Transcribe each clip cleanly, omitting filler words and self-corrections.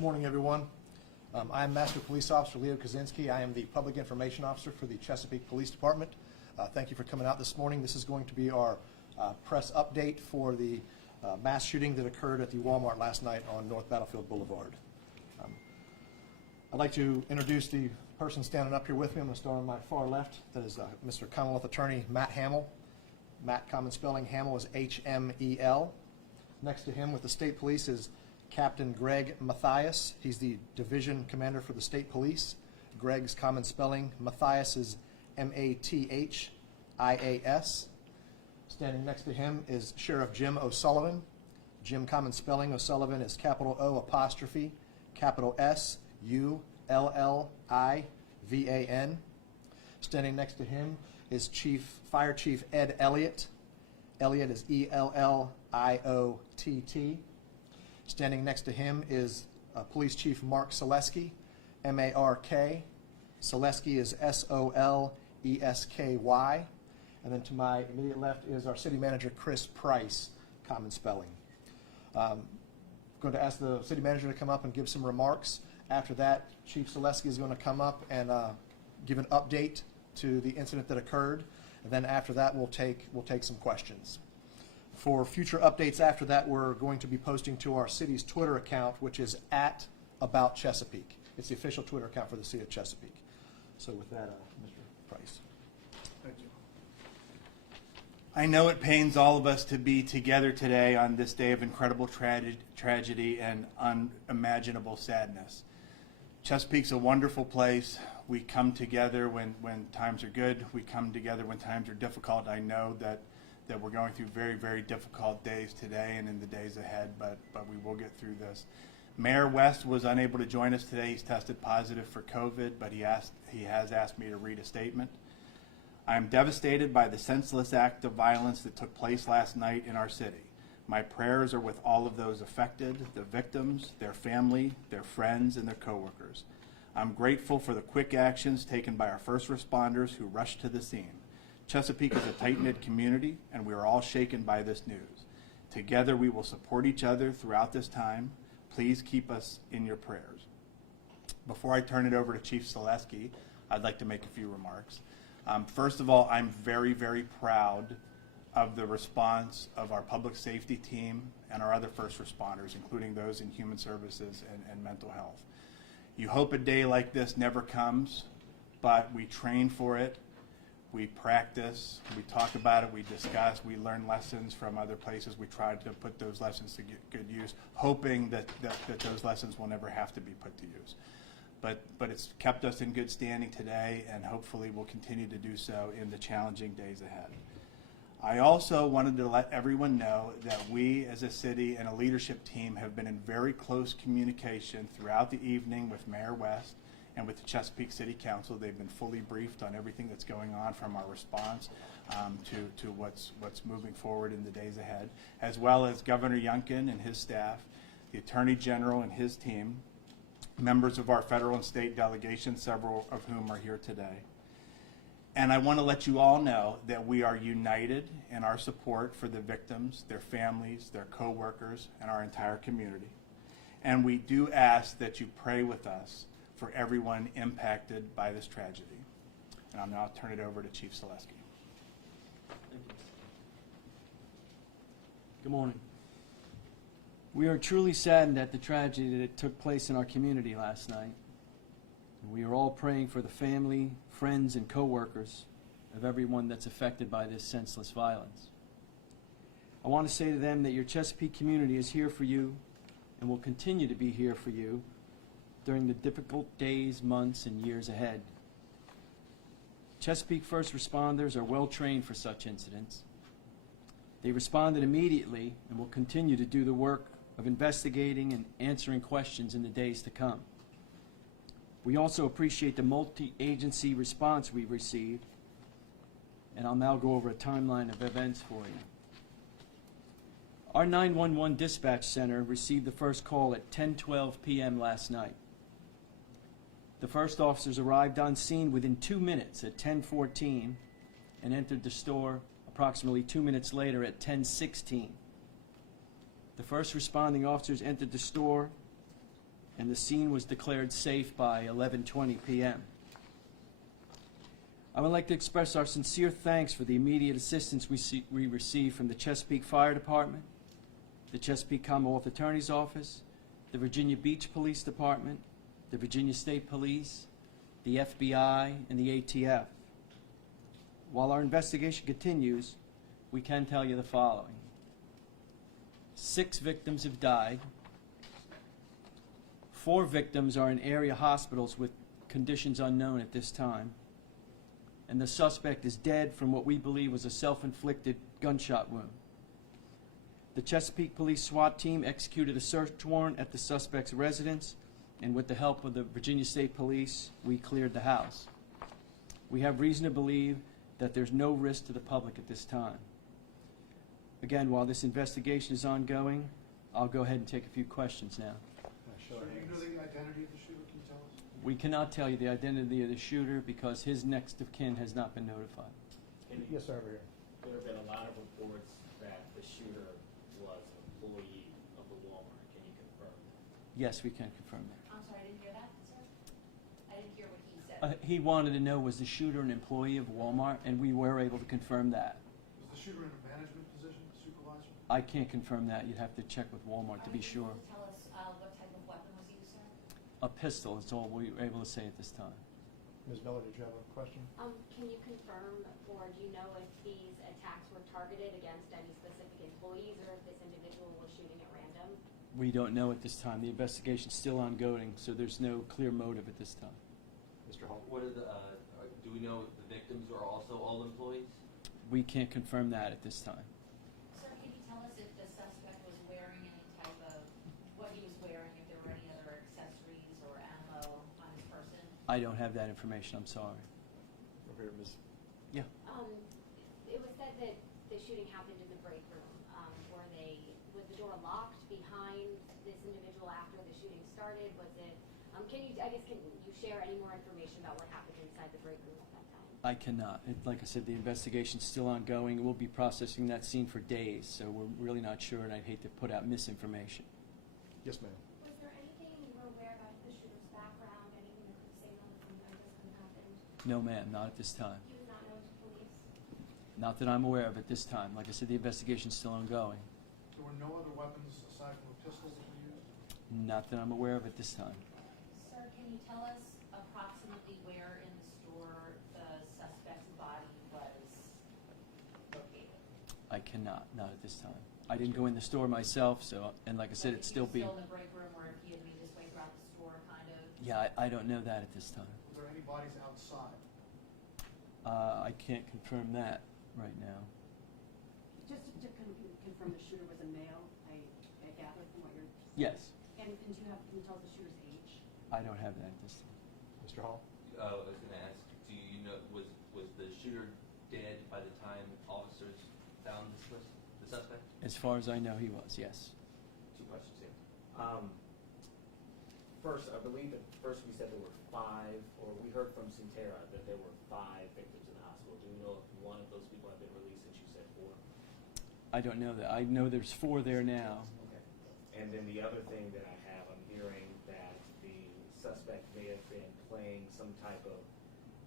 Good morning, everyone. I'm Master Police Officer Leo Kaczynski. I am the Public Information Officer for the Chesapeake Police Department. Thank you for coming out this morning. This is going to be our press update for the mass shooting that occurred at the Walmart last night on North Battlefield Boulevard. I'd like to introduce the person standing up here with me. I'm going to start on my far left. That is Mr. Commonwealth Attorney Matt Hamill. Matt, common spelling, Hamill is H-M-E-L. Next to him with the State Police is Captain Greg Mathias. He's the Division Commander for the State Police. Greg's common spelling, Mathias, is M-A-T-H-I-A-S. Standing next to him is Sheriff Jim O'Sullivan. Jim, common spelling, O'Sullivan is capital O apostrophe, capital S-U-L-L-I-V-A-N. Standing next to him is Fire Chief Ed Elliott. Elliott is E-L-L-I-O-T-T. Standing next to him is Police Chief Mark Selesky, M-A-R-K. Selesky is S-O-L-E-S-K-Y. And then to my immediate left is our City Manager Chris Price, common spelling. I'm going to ask the City Manager to come up and give some remarks. After that, Chief Selesky is going to come up and give an update to the incident that occurred. And then after that, we'll take some questions. For future updates after that, we're going to be posting to our city's Twitter account, which is @AboutChesapeake. It's the official Twitter account for the city of Chesapeake. So with that, Mr. Price. Thank you. I know it pains all of us to be together today on this day of incredible tragedy and unimaginable sadness. Chesapeake's a wonderful place. We come together when times are good. We come together when times are difficult. I know that we're going through very, very difficult days today and in the days ahead, but we will get through this. Mayor West was unable to join us today. He's tested positive for COVID, but he has asked me to read a statement. I am devastated by the senseless act of violence that took place last night in our city. My prayers are with all of those affected, the victims, their family, their friends, and their coworkers. I'm grateful for the quick actions taken by our first responders who rushed to the scene. Chesapeake is a tight-knit community, and we are all shaken by this news. Together, we will support each other throughout this time. Please keep us in your prayers. Before I turn it over to Chief Selesky, I'd like to make a few remarks. First of all, I'm very, very proud of the response of our public safety team and our other first responders, including those in human services and mental health. You hope a day like this never comes, but we train for it. We practice, we talk about it, we discuss, we learn lessons from other places. We try to put those lessons to good use, hoping that those lessons will never have to be put to use. But it's kept us in good standing today, and hopefully will continue to do so in the challenging days ahead. I also wanted to let everyone know that we as a city and a leadership team have been in very close communication throughout the evening with Mayor West and with the Chesapeake City Council. They've been fully briefed on everything that's going on, from our response to what's moving forward in the days ahead, as well as Governor Youngkin and his staff, the Attorney General and his team, members of our federal and state delegations, several of whom are here today. And I want to let you all know that we are united in our support for the victims, their families, their co-workers, and our entire community. And we do ask that you pray with us for everyone impacted by this tragedy. And I'll now turn it over to Chief Selesky. Thank you. Good morning. We are truly saddened at the tragedy that took place in our community last night. We are all praying for the family, friends, and co-workers of everyone that's affected by this senseless violence. I want to say to them that your Chesapeake community is here for you and will continue to be here for you during the difficult days, months, and years ahead. Chesapeake first responders are well trained for such incidents. They responded immediately and will continue to do the work of investigating and answering questions in the days to come. We also appreciate the multi-agency response we've received, and I'll now go over a timeline of events for you. Our 911 dispatch center received the first call at 10:12 p.m. last night. The first officers arrived on scene within 2 minutes at 10:14 and entered the store approximately 2 minutes later at 10:16. The first responding officers entered the store and the scene was declared safe by 11:20 p.m. I would like to express our sincere thanks for the immediate assistance we received from the Chesapeake Fire Department, the Chesapeake Commonwealth Attorney's Office, the Virginia Beach Police Department, the Virginia State Police, the FBI, and the ATF. While our investigation continues, we can tell you the following. 6 victims have died. 4 victims are in area hospitals with conditions unknown at this time. And the suspect is dead from what we believe was a self-inflicted gunshot wound. The Chesapeake Police SWAT team executed a search warrant at the suspect's residence, and with the help of the Virginia State Police, we cleared the house. We have reason to believe that there's no risk to the public at this time. Again, while this investigation is ongoing, I'll go ahead and take a few questions now. Sure, you know the identity of the shooter, can you tell us? We cannot tell you the identity of the shooter because his next of kin has not been notified. Yes, sir, over here. There have been a lot of reports that the shooter was an employee of the Walmart. Can you confirm that? Yes, we can confirm that. I'm sorry, I didn't hear that, sir. I didn't hear what he said. He wanted to know, was the shooter an employee of Walmart, and we were able to confirm that. Was the shooter in a management position, supervisor? I can't confirm that. You'd have to check with Walmart to be sure. Are you able to tell us what type of weapon was used, sir? A pistol is all we were able to say at this time. Ms. Miller, did you have a question? Can you confirm, or do you know if these attacks were targeted against any specific employees, or if this individual was shooting at random? We don't know at this time. The investigation's still ongoing, so there's no clear motive at this time. Mr. Hall? What are the, do we know if the victims are also all employees? We can't confirm that at this time. Sir, can you tell us if the suspect was wearing any type of, what he was wearing, if there were any other accessories or ammo on his person? I don't have that information. I'm sorry. Over here, Ms. Yeah. It was said that the shooting happened in the break room. Was the door locked behind this individual after the shooting started? Was it, can you share any more information about what happened inside the break room at that time? I cannot. Like I said, the investigation's still ongoing. We'll be processing that scene for days, so we're really not sure, and I'd hate to put out misinformation. Yes, ma'am. Was there anything you were aware about the shooter's background, anything that could say something that this happened? No, ma'am, not at this time. He was not known to police. Not that I'm aware of at this time. Like I said, the investigation's still ongoing. There were no other weapons aside from a pistol that were used? Not that I'm aware of at this time. Sir, can you tell us approximately where in the store the suspect's body was located? I cannot, not at this time. I didn't go in the store myself, so, and like I said, it's still being... Still in the break room, or if he had made his way throughout the store, kind of? Yeah, I don't know that at this time. Were there any bodies outside? I can't confirm that right now. Just to confirm, the shooter was a male, I gather from what you're saying? Yes, And can you tell us the shooter's age? I don't have that at this time. Mr. Hall? I was going to ask, do you know, was the shooter dead by the time officers found the suspect? As far as I know, he was, yes. 2 questions here. First, I believe at first we said there were 5, or we heard from Sintera that there were 5 victims in the hospital. Do you know if one of those people have been released since you said 4? I don't know that. I know there's 4 there now. Okay. And then the other thing that I have, I'm hearing that the suspect may have been playing some type of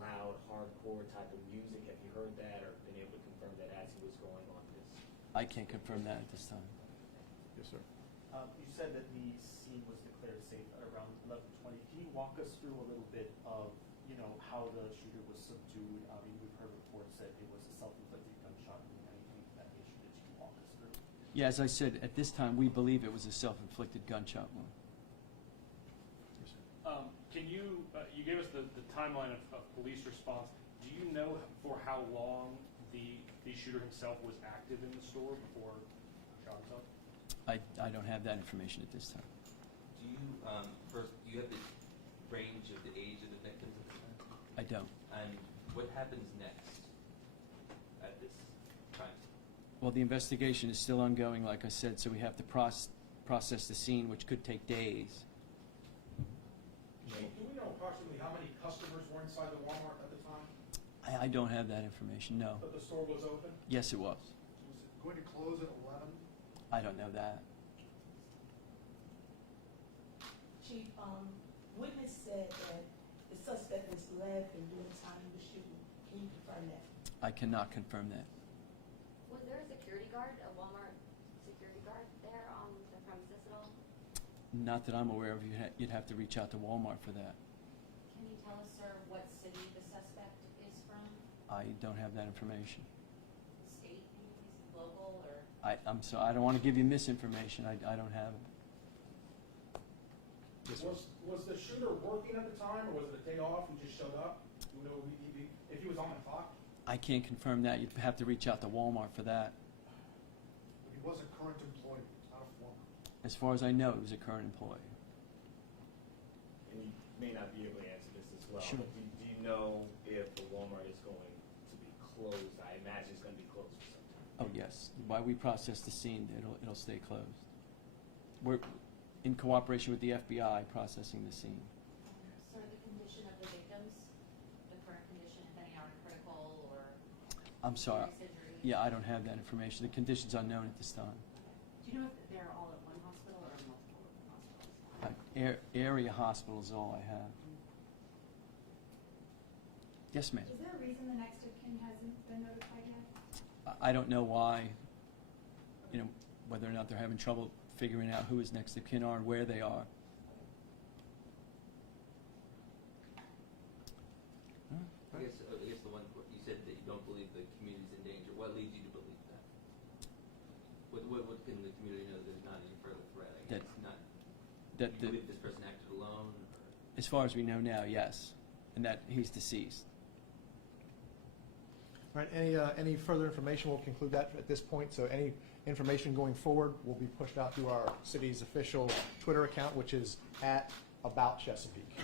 loud, hardcore type of music. Have you heard that or been able to confirm that as he was going on this? I can't confirm that at this time. Yes, sir. You said that the scene was declared safe at around 11:20. Can you walk us through a little bit of, how the shooter was subdued? I mean, we've heard reports that it was a self-inflicted gunshot wound. Anything of that nature that you can walk us through? Yeah, as I said, at this time, we believe it was a self-inflicted gunshot wound. Yes, sir. Can you, you gave us the timeline of police response. Do you know for how long the shooter himself was active in the store before he shot himself? I don't have that information at this time. Do you, first, do you have the range of the age of the victims at the time? I don't. And what happens next at this time? Well, the investigation is still ongoing, like I said, so we have to process the scene, which could take days. Do we know approximately how many customers were inside the Walmart at the time? I don't have that information, no. That the store was open? Yes, it was. Was it going to close at 11? I don't know that. Chief, Chief, witness said that the suspect was left and during the time of the shooting. Can you confirm that? I cannot confirm that. Was there a security guard, a Walmart security guard there on the premises at all? Not that I'm aware of. You'd have to reach out to Walmart for that. Can you tell us, sir, what city the suspect is from? I don't have that information. State, maybe, local, or? I'm sorry, I don't want to give you misinformation. I don't have it. Yes, sir. Was the shooter working at the time, or was it a day off and just showed up? Do you know if he was on the clock? I can't confirm that. You'd have to reach out to Walmart for that. He was a current employee, not a former. As far as I know, he was a current employee. And you may not be able to answer this as well. Sure. But do you know if the Walmart is going to be closed? I imagine it's going to be closed for some time. Oh, yes. While we process the scene, it'll stay closed. We're in cooperation with the FBI processing the scene. Sir, the condition of the victims, the current condition, if any are critical or I'm sorry. serious injuries? Yeah, I don't have that information. The condition's unknown at this time. Do you know if they're all at one hospital or multiple hospitals? Area hospital is all I have. Yes, ma'am. Is there a reason the next of kin hasn't been notified yet? I don't know why, whether or not they're having trouble figuring out who his next of kin are and where they are. I guess the one, you said that you don't believe the community's in danger. What leads you to believe that? What can the community know that there's not any further threat? I guess not. Do you believe this person acted alone? Or? As far as we know now, yes, and that he's deceased. All right, any further information, we'll conclude that at this point. So any information going forward will be pushed out through our city's official Twitter account, which is @AboutChesapeake.